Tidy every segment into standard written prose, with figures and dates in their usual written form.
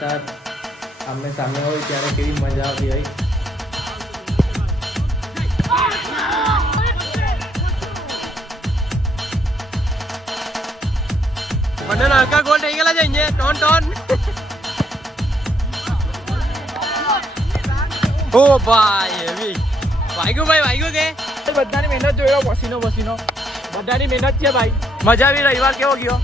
દોસ્તાર આમને સામે હોય ત્યારે કેવી મજા આવતી હોય. મને લડકા ગોલ થઈ ગયેલા છે અહીંયા ટોન ઓ ભાઈ હેવી વાગ્યું કે બધાની મહેનત જોયો પસીનો બધાની મહેનત છે ભાઈ. મજા આવી. રવિવાર કેવો ગયો?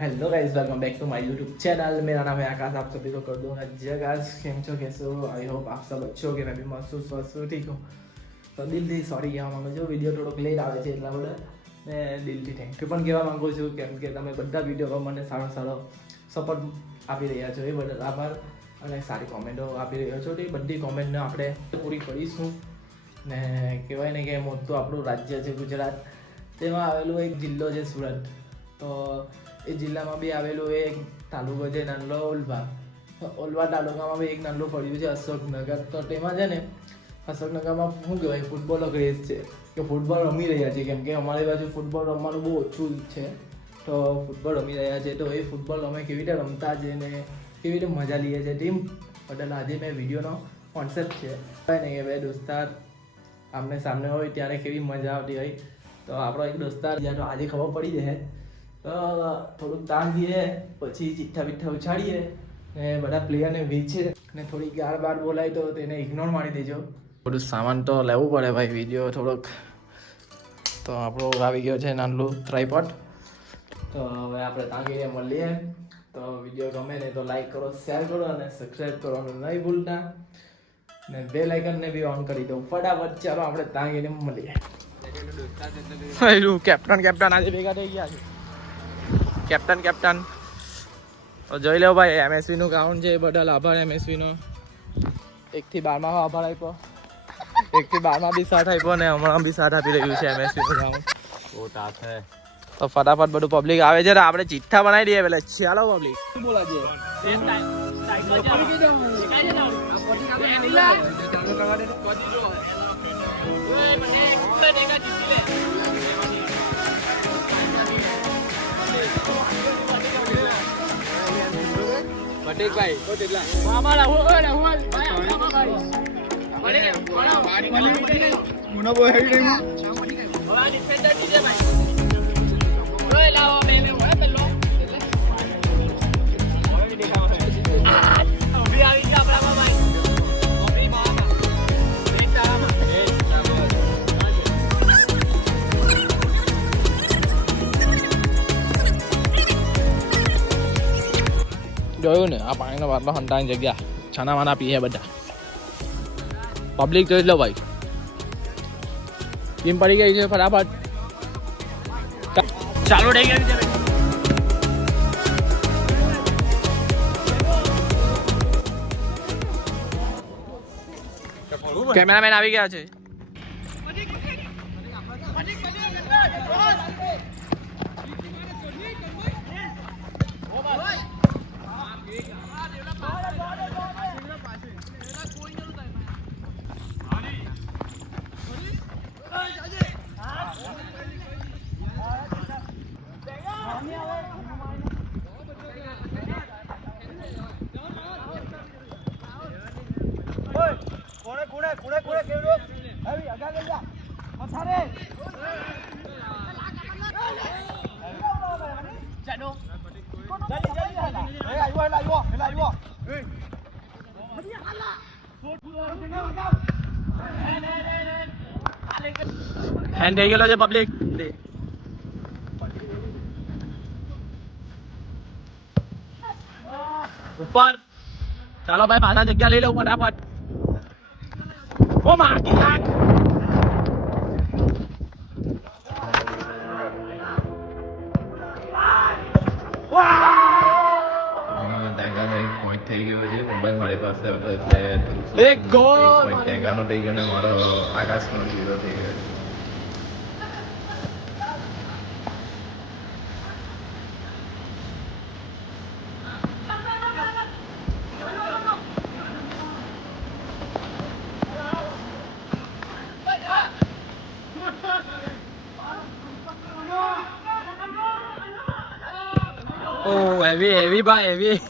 Hello guys, welcome back to my YouTube channel. मेरा नाम है आकाश. आप सभी को कर दूंगा जय गाइस. केम छो कैसे हो? आई होप आप सब अच्छे हो. मैं भी मस्त हूँ ठीक हूँ. तो दिलથી સોરી કહેવા માંગુ છું. વિડીયો થોડોક લેટ આવે છે એટલા બધા મેં દિલથી થેન્ક યુ પણ કહેવા માંગુ છું, કેમ કે તમે બધા વિડીયોમાં મને સારો સપોર્ટ આપી રહ્યા છો. એ બદલ આભાર. અને સારી કોમેન્ટો આપી રહ્યા છો. એ બધી કોમેન્ટને આપણે પૂરી કરીશું. ને કહેવાય ને કે મોટું આપણું રાજ્ય છે ગુજરાત, તેમાં આવેલું એક જિલ્લો છે સુરત. તો એ જિલ્લામાં બી આવેલું એક તાલુકો છે નાનલો ઓલવા. તાલુકામાં બી એક નાનલું પડ્યું છે અશોકનગર. તો તેમાં છે ને અશોકનગરમાં શું કહેવાય ફૂટબોલનો ક્રેઝ છે કે ફૂટબોલ રમી રહ્યા છે, કેમ કે અમારી બાજુ ફૂટબોલ રમવાનું બહુ ઓછું છે. તો ફૂટબોલ રમી રહ્યા છે. તો એ ફૂટબોલ અમે કેવી રીતે રમતા છે ને કેવી રીતે મજા લઈએ છીએ ટીમ બદલ આજે મેં વિડીયોનો કોન્સેપ્ટ છે ને કે બે દોસ્તાર આમને સામને હોય ત્યારે કેવી મજા આવતી હોય. તો આપણો એક દોસ્તાર જ્યાં આજે ખબર પડી જાય તો થોડુંક તાણ દઈએ, પછી ચિઠ્ઠા બીઠ્ઠા ઉછાડીએ ને બધા પ્લેયરને વેચે ને થોડી ગાર બાર બોલાય તો તેને ઇગ્નોર મારી દેજો. બધું સામાન તો લેવું પડે ભાઈ. વિડીયો થોડોક તો આપણો આવી ગયો છે નાનલું ટ્રાયપોડ. તો હવે આપણે તાંગીને મળીએ. તો વિડીયો ગમે ને તો લાઈક કરો, શેર કરો અને સબસ્ક્રાઈબ કરવાનું નહીં ભૂલતા. ને બેલ આઇકનને બી ઓન કરી દો ફટાફટ. ચાલો આપણે તાંગીને મળીએ. કેપ્ટન આજે ભેગા થઈ ગયા છે. કેપ્ટન તો જોઈ લો ભાઈ, MSV નું કાઉન્ટ છે. બદલ આભાર MSV નો. 1 થી 12 માં આભાર આપ્યો. 1 થી 12 માં બી સાથ આપ્યો ને હમણાં બી સાથ આપી રહ્યું છે MSV નું કાઉન્ટ. તો ફટાફટ બધું પબ્લિક આવે છે. આપણે ચિઠ્ઠા બનાવી દઈએ પેલા. ચાલો પબ્લિક શું બોલા છે? ભાઈ જોયું ને આ પાણીનો બાટલો હંતાની જગ્યા છાના માના પીએ બધા. પબ્લિક જોઈ લો ભાઈ, ટીમ પડી ગઈ છે ફટાફટ. ચાલુ થઈ ગયું છે. કેમેરામેન આવી ગયા છે. હેન્ડ થઈ ગયેલો છે પબ્લિક. ઉપર ચાલો ભાઈ, પાછા જગ્યા લઈ લઉં ફટાફટ. ઓ મારી નાખ. થઈ ગયો છે મોબાઈલ મારી પાસે એટલે એક ગોલ ટેંગાનો થઈ ગયો ને મારો આકાશનો ઝીરો થઈ ગયો. ઓ heavy bhai heavy.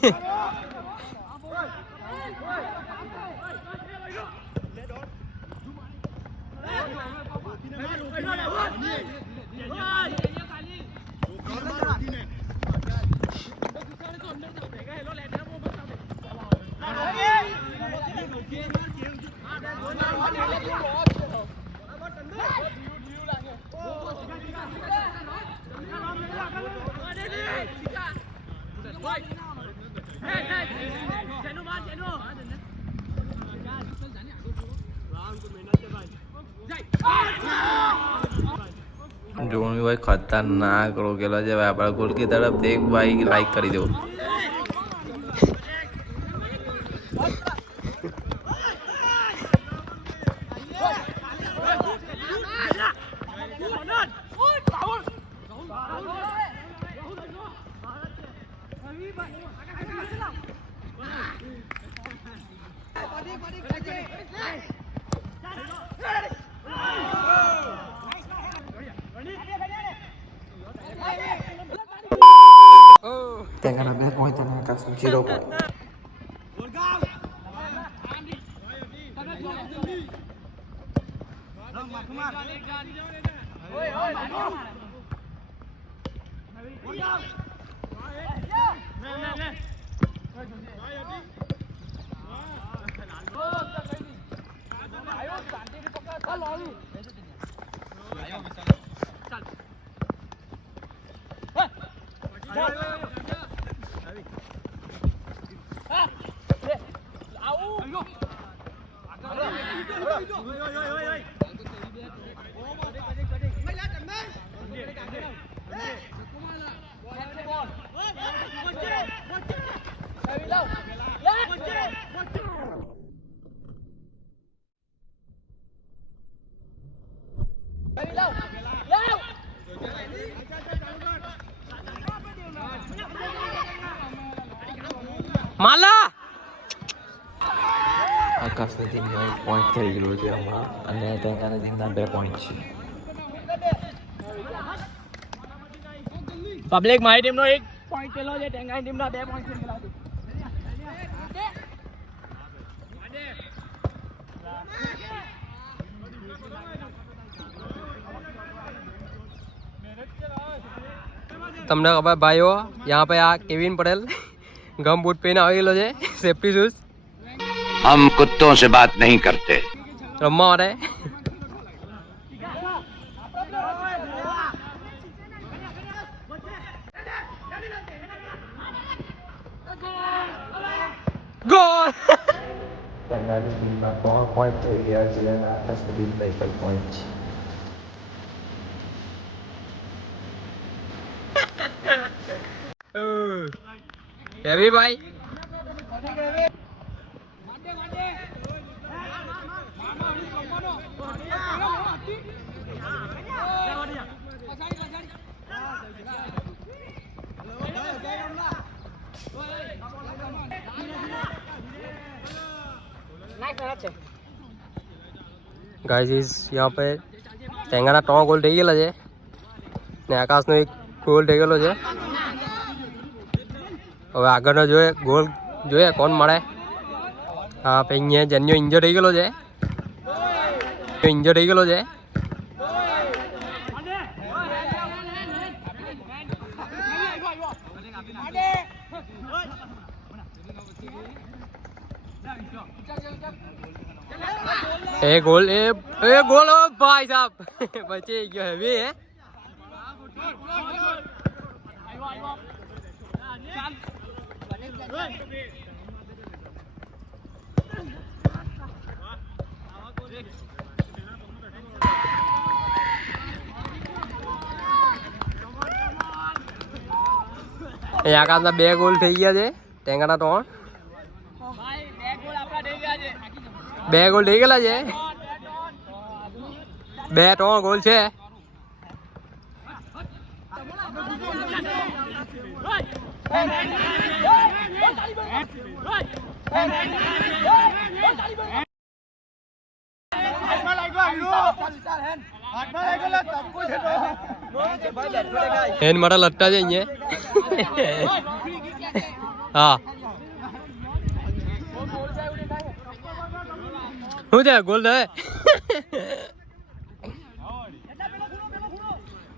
જોણી ભાઈ ખતરનાક રોકેલો છે ભાઈ આપણા ગોલ की तरफ देख भाई लाइक કરી દો Tengan ambil poin tengah kasih 0 poin. માલા આકાશની ટીમનો 1 પોઈન્ટ થઈ ગયો છે હમણાં અને ટેંગાની ટીમના 2 પોઈન્ટ છે પબ્લિક મારી ટીમનો 1 પોઈન્ટ પેલો છે ટેંગાની ટીમના 2 પોઈન્ટ પેલા છે તમને ખબર ભાઈઓ यहाँ पे આ કેવિન પટેલ गम बूट पहने आवेलो છે सेफ्टी शूज हम कुत्तों से बात नहीं करते रम्मा आ रहा है गोल ટેંગાની ટીમના 3 પોઈન્ટ થઈ ગયા છે અને આકાશની ટીમના 1 પોઈન્ટ છે हेवी भाई गाइस यहाँ पे टेंगाना 3 गोल થઈ ગયેલા છે ને આકાશનો 1 ગોલ થઈ ગયેલો છે હવે આગળનો જોઈએ ગોલ જોઈએ કોણ મારે હા ભાઈ અહીંયા જન્યો ઇન્જર થઈ ગયેલો છે ઇન્જર થઈ ગયેલો છે ए गोल ए गोल ओ भाई साहब बचे गयो हेवी है આકાશના 2 ગોલ થઈ ગયા છે ટેંગાના 3 2 ગોલ થઈ ગયેલા છે 2-3 ગોલ છે હેન મારા લટ્ટા છે અહીંયા હા શું છે ગોલ હે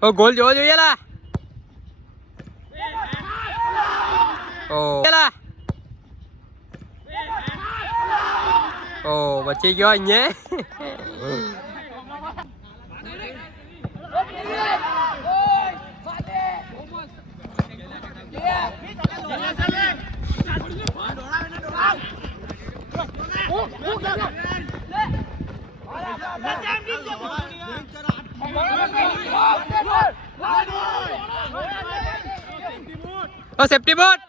ઓ ગોલ જોવો જોઈએ લા ઓ ઓ બચી ગયો અહીંયા ઓ સેફટી બોટ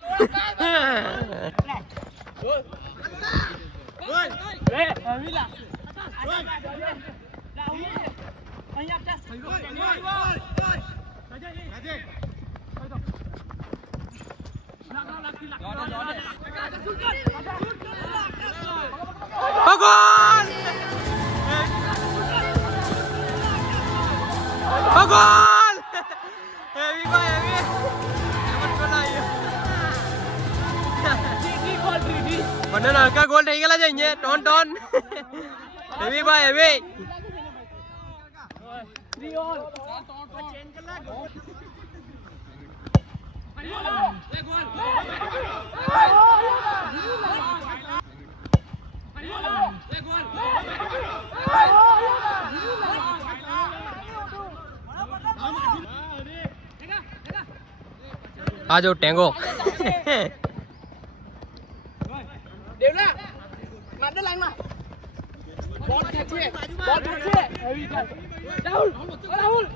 ગોલ હેવી કો હેવી મને હલકા ગોલ થઈ ગયેલા છે અહીંયા ટોન ટોન હેવી ભાઈ હેવી આ જો ટેંગો દેવલા માર દે લાઈનમાં બોલ ખેંચે હેવી રાહુલ રાહુલ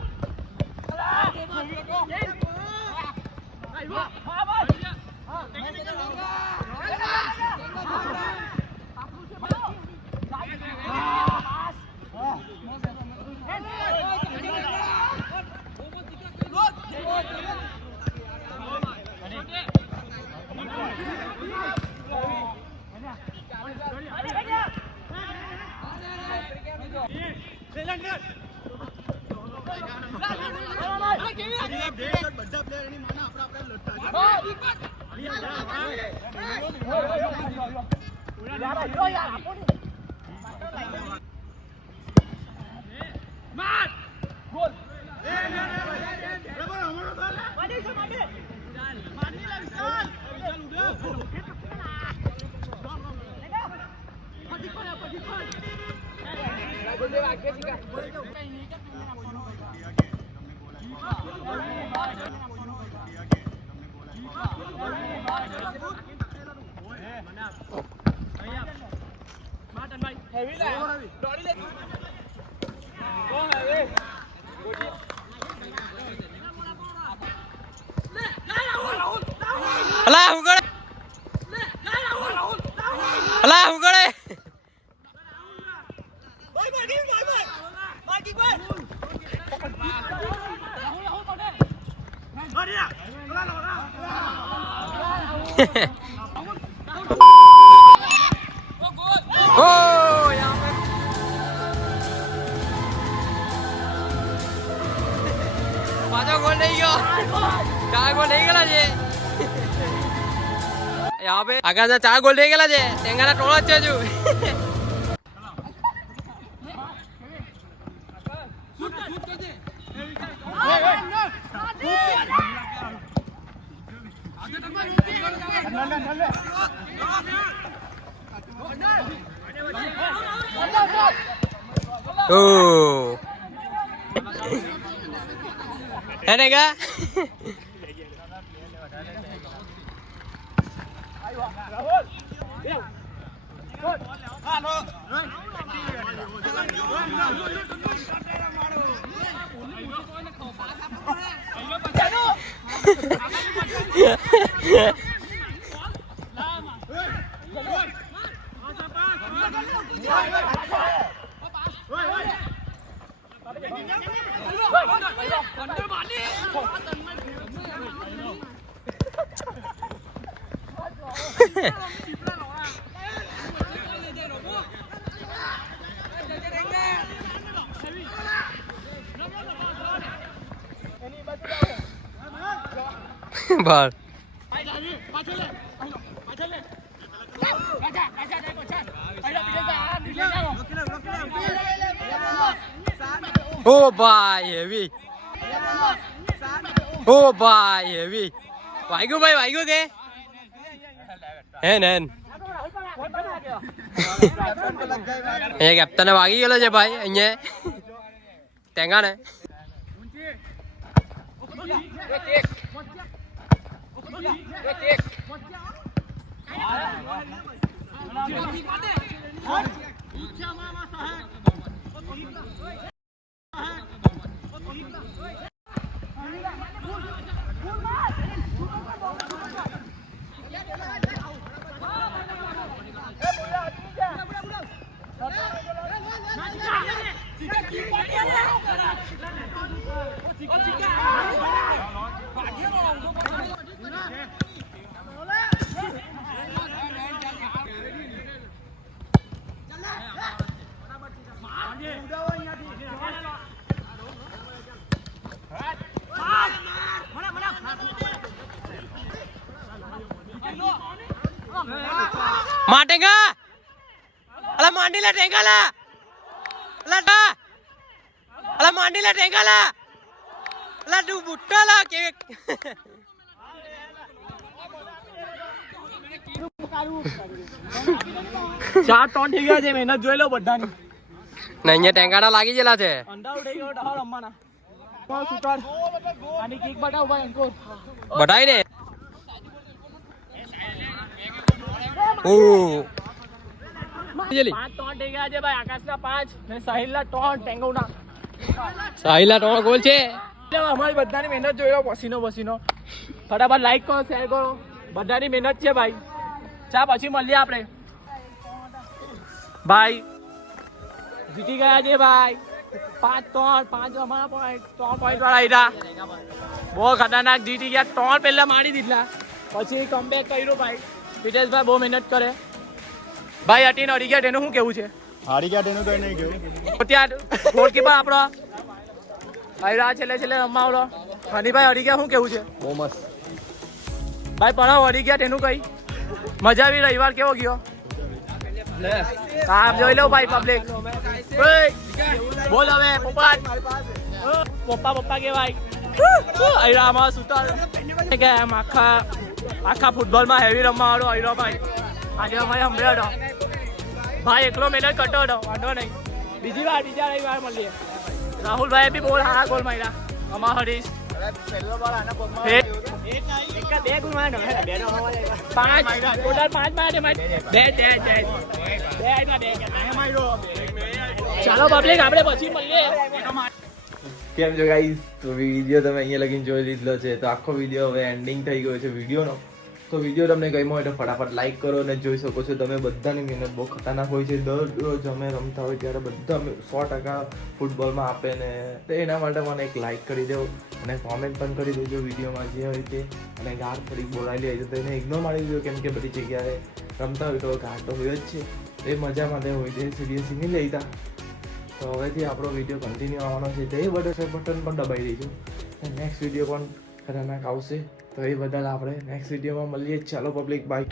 અલા હું ગળે અલા હું ગળે ઓ યાર પાછો ગોલ નહીં ગયો 4 ગોલ નહીં ગયેલા છે यहाँ पे आगे से 4 गोल दे गेला છે ટેંગાના ટોળો જ છે હજુ ઓ હે નેગા બાર ઓ ભાઈ હેવી, ઓ ભાઈ હેવી, વાગ્યું ભાઈ વાગ્યું કે હેન હેન એ કેપ્ટને વાગી ગયેલો છે ભાઈ અહીંયા ટેંગા ને. Matenga, ala mandi la tenga la, ala da, ala mandi la tenga la, ala du butta la ke. 4 tone થઈ ગયા છે, મહેનત જોઈ લો બધાની. ને અહીંયા ટેંગાડા લાગી ગયેલા છે. અંડા ઉડાઈ ગયો ઢાળ રમવાના. કોણ શૂટર આની કિક બતાવ ભાઈ અંકુર. બધાઈ ને ઓ 5 ટોન થઈ ગયા છે ભાઈ, આકાશના 5 ને સાહિલના ટોન ટેંગોના. સાહિલના ટોન ગોલ છે. અમારી બધાની મહેનત જોઈ લો, પસીનો ફટાફટ લાઈક કરો, શેર કરો, બધાની મહેનત છે ભાઈ. ચા પછી મળીએ આપણે ભાઈ. જીતી ગયા છે ભાઈ, 5 અમારા પોઈન્ટ, 3 પોઈન્ટ વાળા આવ્યા. બહુ ખતરનાક જીતી ગયા. 3 પહેલા મારી દીધા, પછી કમબેક કર્યું ભાઈ. પિટેશભાઈ બહુ મહેનત કરે ભાઈ. અટીન હરી ગયા, તેનું શું કેવું છે? હારી ગયા તેનું કઈ નહીં કેવું. ત્યાં ગોલકીપર આપણો આવ્યા છેલ્લે રમવા આવડો હનીભાઈ હરી ગયા, શું કેવું છે? બહુ મસ્ત ભાઈ પડાવ હરી ગયા, તેનું કઈ મજા આવી? રવિવાર કેવો ગયો? આમ જોઈ લો ભાઈ પબ્લિક. બોલ હવે પપ્પા કે ભાઈ આમાં સુતાર કે આમ આખા ફૂટબોલમાં હેવી રમવા વાળો આયરો ભાઈ. આજે ભાઈ હમણાં ભાઈ એકલો મહેનત કરતો હતો, વાંધો નહીં. બીજા રવિવાર મળીએ. રાહુલભાઈ બી બહુ સારા ગોલ માર્યા. અમાર હરીશ ચાલો પબ્લિક આપણે પછી મળીએ. કેમ છો ગાઈસ? તો વિડીયો તમે અહીંયા લગીને જોઈ લીધો છે, તો આખો વિડીયો હવે એન્ડિંગ થઈ ગયો છે વિડીયોનો. તો વિડીયો તમને ગમ્યો હોય તો ફટાફટ લાઈક કરો અને જોઈ શકો છો તમે બધાની મહેનત બહુ ખતરનાક હોય છે. દરરોજ અમે રમતા હોય ત્યારે બધા 100% ફૂટબોલમાં આપે ને, તો એના માટે મને એક લાઈક કરી દો અને કોમેન્ટ પણ કરી દેજો વિડીયોમાં જે હોય તે. અને ગાર થોડીક બોલાયેલી હોય તો એને ઇગ્નોર મારી દેજો, કેમ કે બધી જગ્યાએ રમતા હોય તો ગાર તો હોય જ છે. એ મજા માટે હોય છે, સિરિયસ નહીં લેતા. તો હવેથી આપણો વિડીયો કન્ટિન્યુ આવવાનો છે, તો એ બટન પણ દબાઈ દેજો. નેક્સ્ટ વિડીયો પણ ખતરનાક આવશે, તો એ બદલ આપણે નેક્સ્ટ વિડીયોમાં મળીએ. ચાલો પબ્લિક, બાય.